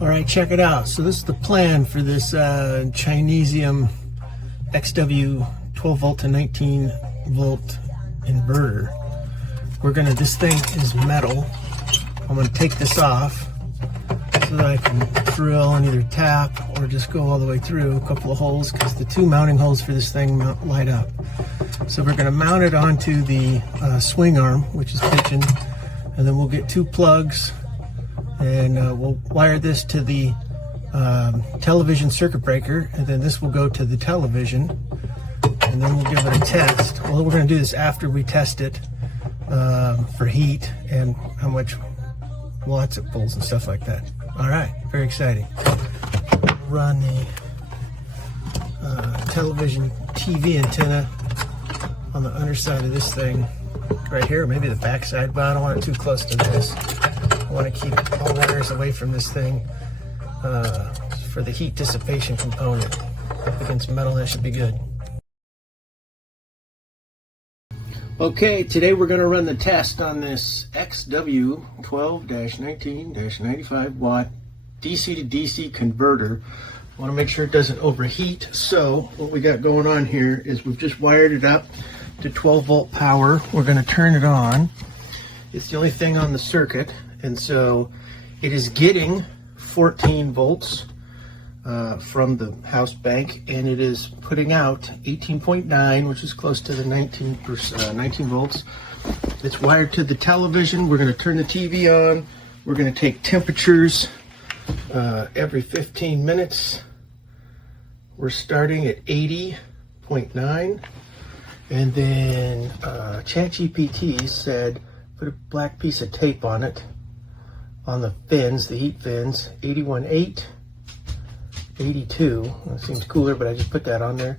All right, check it out. So this is the plan for this Chinesium XW 12 volt to 19 volt inverter. This thing is metal. I'm gonna take this off so that I can drill and either tap or just go all the way through a couple of holes, because the two mounting holes for this thing light up. So we're gonna mount it onto the swing arm, which is pitching, and then we'll get two plugs and we'll wire this to the television circuit breaker, and then this will go to the television, and then we'll give it a test. Well, we're going to do this after we test it for heat and how much watts it pulls and stuff like that. All right, very exciting. Run the television TV antenna on the underside of this thing right here, maybe the back side, but I don't want it too close to this. I want to keep all wires away from this thing for the heat dissipation component. Up against metal, that should be good. Okay, today we're going to run the test on this XW 12-19-95 watt DC to DC converter. I want to make sure it doesn't overheat. So what we got going on here is we've just wired it up to 12 volt power. We're going to turn it on. It's the only thing on the circuit, and so it is getting 14 volts from the house bank, and it is putting out 18.9, which is close to the 19 volts. It's wired to the television. We're going to turn the TV on. We're going to take temperatures every 15 minutes. We're starting at 80.9, and then ChatGPT said put a black piece of tape on it, on the fins, the heat fins, 81.8, 82. That seems cooler, but I just put that on there.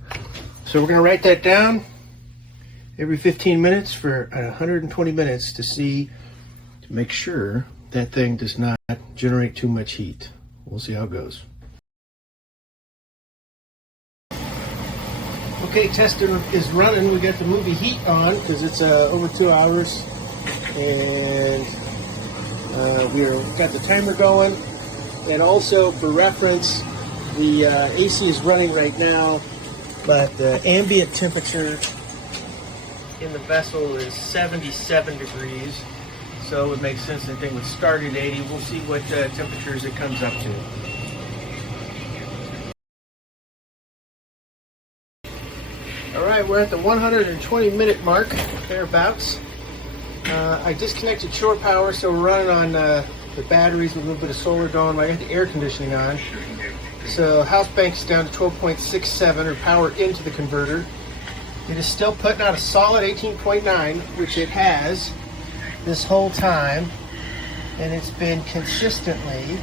So we're going to write that down every 15 minutes for 120 minutes to make sure that thing does not generate too much heat. We'll see how it goes. Okay, tester is running. We got the movie Heat on because it's over 2 hours, and we've got the timer going. And also, for reference, the AC is running right now, but the ambient temperature in the vessel is 77 degrees. So it makes sense that thing would start at 80. We'll see what temperatures it comes up to. All right, we're at the 120-minute mark, thereabouts. I disconnected shore power, so we're running on the batteries with a little bit of solar going. I got the air conditioning on. So house bank's down to 12.67, or power into the converter. It is still putting out a solid 18.9, which it has this whole time, and it's been consistently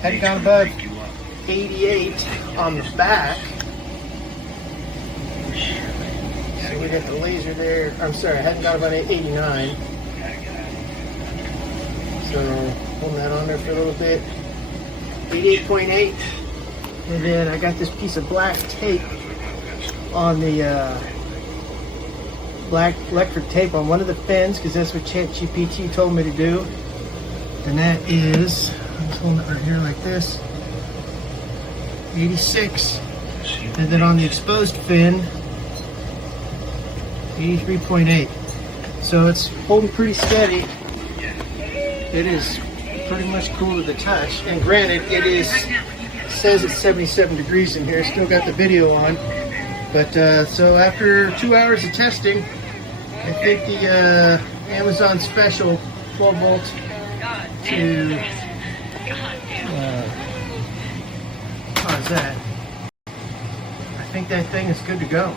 hadn't gone above 88 on the back. So we got the laser there. I'm sorry, I hadn't got about 89. So holding that on there for a little bit. 88.8, and then I got this piece of black tape on the black electric tape on one of the fins, because that's what ChatGPT told me to do. And that is, I'm just holding it right here like this, 86. And then on the exposed fin, 83.8. So it's holding pretty steady. It is pretty much cool to the touch. And granted, says it's 77 degrees in here. Still got the video on. But so after 2 hours of testing, I think the Amazon special 12 volts to how's that? I think that thing is good to go.